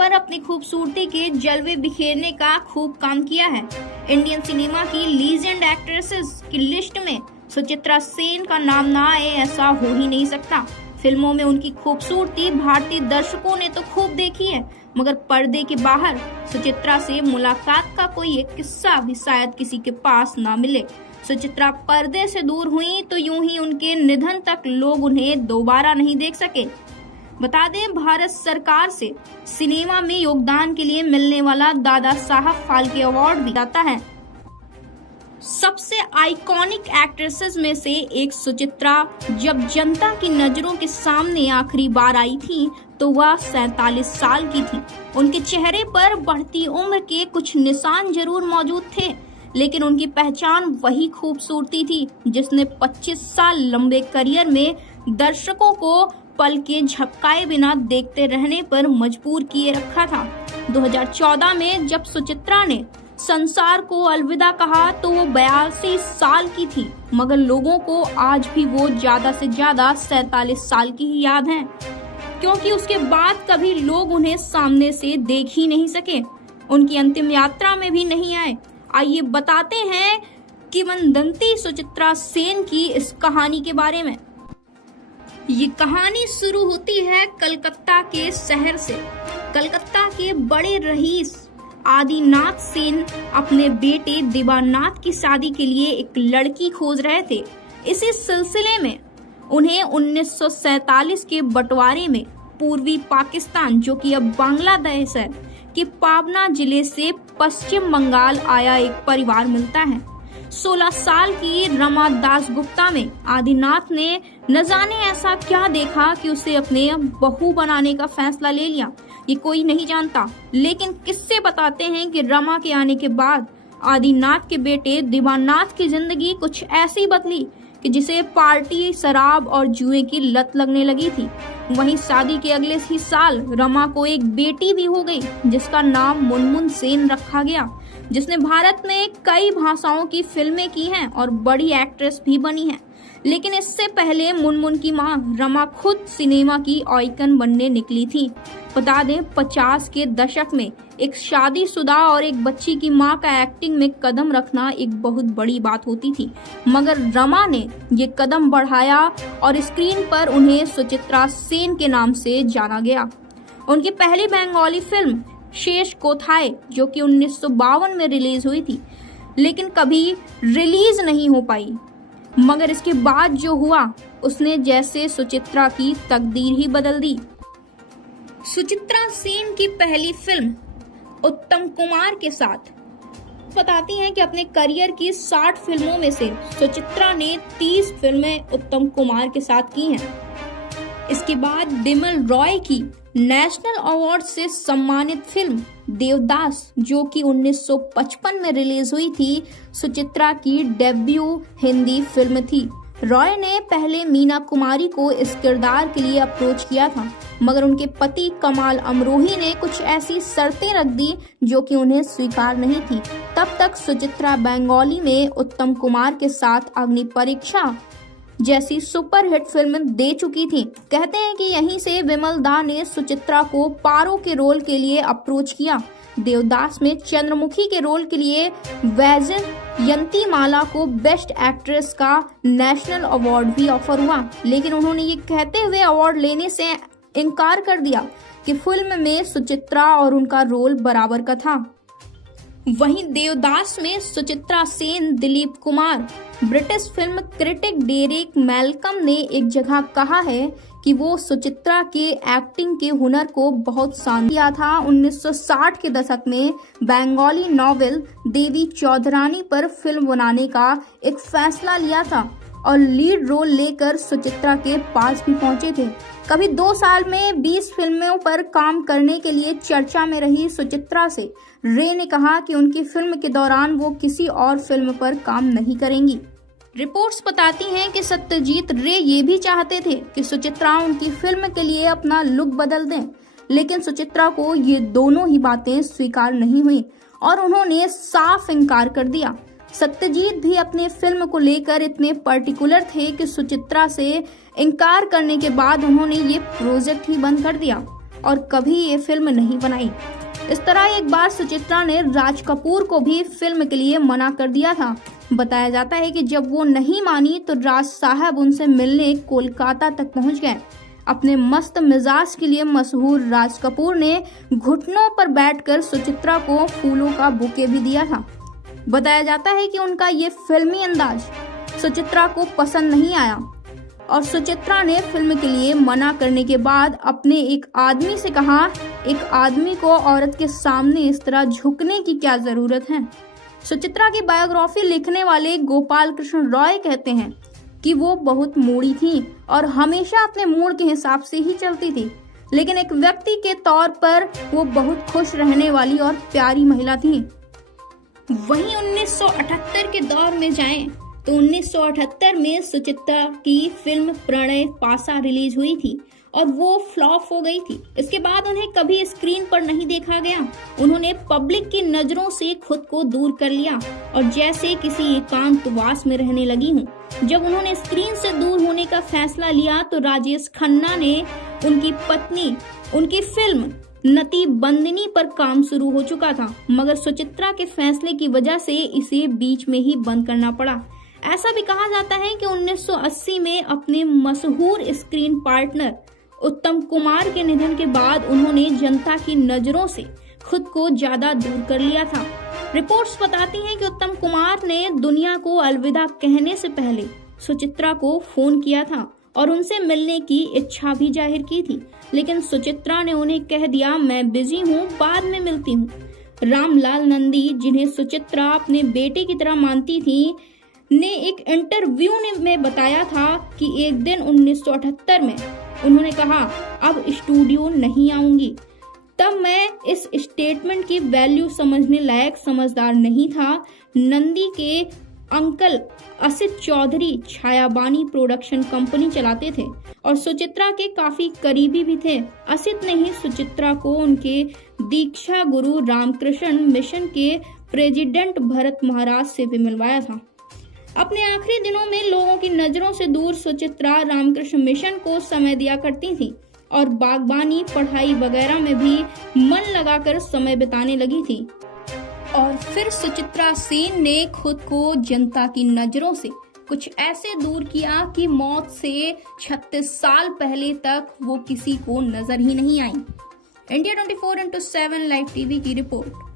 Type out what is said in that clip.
पर अपनी खूबसूरती के जलवे बिखेरने का खूब काम किया है। इंडियन सिनेमा की लीजेंड एक्ट्रेसेस की लिस्ट में सुचित्रा सेन का नाम ना आए ऐसा हो ही नहीं सकता। फिल्मों में उनकी खूबसूरती भारतीय दर्शकों ने तो खूब देखी है, मगर पर्दे के बाहर सुचित्रा से मुलाकात का कोई एक किस्सा भी शायद किसी के पास ना मिले। सुचित्रा पर्दे से दूर हुई तो यूं ही उनके निधन तक लोग उन्हें दोबारा नहीं देख सके। बता दें, भारत सरकार से सिनेमा में योगदान के लिए मिलने वाला दादा साहब फाल्के अवार्ड भी आता है। सबसे आइकॉनिक एक्ट्रेसेस में से एक सुचित्रा जब जनता की नजरों के सामने आखिरी बार आई थी तो वह 47 साल की थी। उनके चेहरे पर बढ़ती उम्र के कुछ निशान जरूर मौजूद थे, लेकिन उनकी पहचान वही खूबसूरती थी जिसने 25 साल लंबे करियर में दर्शकों को पल के झपकाए बिना देखते रहने पर मजबूर किए रखा था। 2014 में जब सुचित्रा ने संसार को अलविदा कहा तो वो 82 साल की थी, मगर लोगों को आज भी वो ज्यादा से ज्यादा 47 साल की ही याद है, क्योंकि उसके बाद कभी लोग उन्हें सामने से देख ही नहीं सके, उनकी अंतिम यात्रा में भी नहीं आए। आइए बताते हैं किंवदंती सुचित्रा सेन की इस कहानी के बारे में। ये कहानी शुरू होती है कलकत्ता के शहर से। कलकत्ता के बड़े रईस आदिनाथ सेन अपने बेटे दिवानाथ की शादी के लिए एक लड़की खोज रहे थे। इसी सिलसिले में उन्हें 1947 के बंटवारे में पूर्वी पाकिस्तान, जो कि अब बांग्लादेश है, के पाबना जिले से पश्चिम बंगाल आया एक परिवार मिलता है। 16 साल की रमा दासगुप्ता में आदिनाथ ने न जाने ऐसा क्या देखा कि उसे अपने बहू बनाने का फैसला ले लिया। ये कोई नहीं जानता, लेकिन किस्से बताते हैं कि रमा के आने के बाद आदिनाथ के बेटे दिवानाथ की जिंदगी कुछ ऐसी बदली कि जिसे पार्टी, शराब और जुए की लत लगने लगी थी। वहीं शादी के अगले ही साल रमा को एक बेटी भी हो गई जिसका नाम मुनमुन सेन रखा गया, जिसने भारत में कई भाषाओं की फिल्में की हैं और बड़ी एक्ट्रेस भी बनी है। लेकिन इससे पहले मुनमुन की मां रमा खुद सिनेमा की आइकन बनने निकली थी। बता दें, 50 के दशक में एक शादीशुदा और एक बच्ची की मां का एक्टिंग में कदम रखना एक बहुत बड़ी बात होती थी, मगर रमा ने ये कदम बढ़ाया और स्क्रीन पर उन्हें सुचित्रा सेन के नाम से जाना गया। उनकी पहली बंगाली फिल्म शेष कोथाय, जो कि 1952 में रिलीज हुई थी, लेकिन कभी रिलीज नहीं हो पाई। मगर इसके बाद जो हुआ उसने जैसे सुचित्रा की तकदीर ही बदल दी। सुचित्रा सेन की पहली फिल्म उत्तम कुमार के साथ बताती हैं कि अपने करियर की 60 फिल्मों में से सुचित्रा ने 30 फिल्में उत्तम कुमार के साथ की हैं। इसके बाद बिमल रॉय की नेशनल अवार्ड से सम्मानित फिल्म देवदास, जो कि 1955 में रिलीज हुई थी, सुचित्रा की डेब्यू हिंदी फिल्म थी। रॉय ने पहले मीना कुमारी को इस किरदार के लिए अप्रोच किया था, मगर उनके पति कमाल अमरोही ने कुछ ऐसी शर्तें रख दी जो कि उन्हें स्वीकार नहीं थी। तब तक सुचित्रा बंगाली में उत्तम कुमार के साथ अग्नि परीक्षा जैसी सुपरहिट फिल्म दे चुकी थी। कहते हैं कि यहीं से विमल दा ने सुचित्रा को पारो के रोल के लिए अप्रोच किया। देवदास में चंद्रमुखी के रोल के लिए वैजयंती माला को बेस्ट एक्ट्रेस का नेशनल अवार्ड भी ऑफर हुआ, लेकिन उन्होंने ये कहते हुए अवार्ड लेने से इनकार कर दिया कि फिल्म में सुचित्रा और उनका रोल बराबर का था। वहीं देवदास में Suchitra Sen, Dilip Kumar, British film critic Derek Malcolm ने एक जगह कहा है कि वो सुचित्रा के एक्टिंग के हुनर को बहुत शानदार था। 1960 के दशक में बंगाली नॉवेल देवी चौधरानी पर फिल्म बनाने का एक फैसला लिया था और लीड रोल लेकर सुचित्रा के पास भी पहुंचे थे। कभी 2 साल में 20 फिल्मों पर काम करने के लिए चर्चा में रही सुचित्रा से रे ने कहा कि उनकी फिल्म के दौरान वो किसी और फिल्म पर काम नहीं करेंगी। रिपोर्ट्स बताती हैं कि सत्यजीत रे ये भी चाहते थे कि सुचित्रा उनकी फिल्म के लिए अपना लुक बदल दें, लेकिन सुचित्रा को ये दोनों ही बातें स्वीकार नहीं हुई और उन्होंने साफ इनकार कर दिया। सत्यजीत भी अपने फिल्म को लेकर इतने पर्टिकुलर थे कि सुचित्रा से इनकार करने के बाद उन्होंने ये प्रोजेक्ट ही बंद कर दिया। और कभी ये फिल्म नहीं बनाई। इस तरह एक बार सुचित्रा ने राज कपूर को भी फिल्म के लिए मना कर दिया था। बताया जाता है कि जब वो नहीं मानी तो राज साहब उनसे मिलने कोलकाता तक पहुंच गए। अपने मस्त मिजाज के लिए मशहूर राज कपूर ने घुटनों पर बैठकर सुचित्रा को फूलों का बुके भी दिया था। बताया जाता है कि उनका ये फिल्मी अंदाज सुचित्रा को पसंद नहीं आया और सुचित्रा ने फिल्म के लिए मना करने के बाद अपने एक आदमी से कहा, एक आदमी को औरत के सामने इस तरह झुकने की क्या जरूरत है। सुचित्रा की बायोग्राफी लिखने वाले गोपाल कृष्ण रॉय कहते हैं कि वो बहुत मूडी थी और हमेशा अपने मूड के हिसाब से ही चलती थी, लेकिन एक व्यक्ति के तौर पर वो बहुत खुश रहने वाली और प्यारी महिला थी। वहीं 1978 के दौर में जाएं तो 1978 में सुचित्रा की फिल्म प्रणय पासा रिलीज हुई थी और वो फ्लॉप हो गई थी। इसके बाद उन्हें कभी स्क्रीन पर नहीं देखा गया। उन्होंने पब्लिक की नजरों से खुद को दूर कर लिया और जैसे किसी एकांतवास में रहने लगी हूँ। जब उन्होंने स्क्रीन से दूर होने का फैसला लिया तो राजेश खन्ना ने उनकी पत्नी उनकी फिल्म नती बंदनी पर काम शुरू हो चुका था, मगर सुचित्रा के फैसले की वजह से इसे बीच में ही बंद करना पड़ा। ऐसा भी कहा जाता है कि 1980 में अपने मशहूर स्क्रीन पार्टनर उत्तम कुमार के निधन के बाद उन्होंने जनता की नजरों से खुद को ज्यादा दूर कर लिया था। रिपोर्ट्स बताती हैं कि उत्तम कुमार ने दुनिया को अलविदा कहने से पहले सुचित्रा को फोन किया था और उनसे मिलने की इच्छा भी जाहिर की थी, लेकिन सुचित्रा ने उन्हें कह दिया, मैं बिजी हूँ, बाद में मिलती हूँ। रामलाल नंदी, जिन्हें सुचित्रा अपने बेटे की तरह मानती थी, ने एक इंटरव्यू में बताया था कि एक दिन 1978 में उन्होंने कहा, अब स्टूडियो नहीं आऊंगी। तब मैं इस स्टेटमेंट की वैल्यू समझने लायक समझदार नहीं था। नंदी के uncle Asit Chaudhary Chhayabani production company चलाते थे और सुचित्रा के काफी करीबी भी थे। असित ने ही सुचित्रा को उनके दीक्षा गुरु रामकृष्ण मिशन के प्रेसिडेंट भरत महाराज से भी मिलवाया था। अपने आखिरी दिनों में लोगों की नजरों से दूर सुचित्रा रामकृष्ण मिशन को समय दिया करती थी और बागबानी, पढ़ाई वगैरह में भी मन लगाकर समय बिताने लगी थी। और फिर सुचित्रा सेन ने खुद को जनता की नजरों से कुछ ऐसे दूर किया कि मौत से 36 साल पहले तक वो किसी को नजर ही नहीं आई। इंडिया 24/7 लाइव टीवी की रिपोर्ट।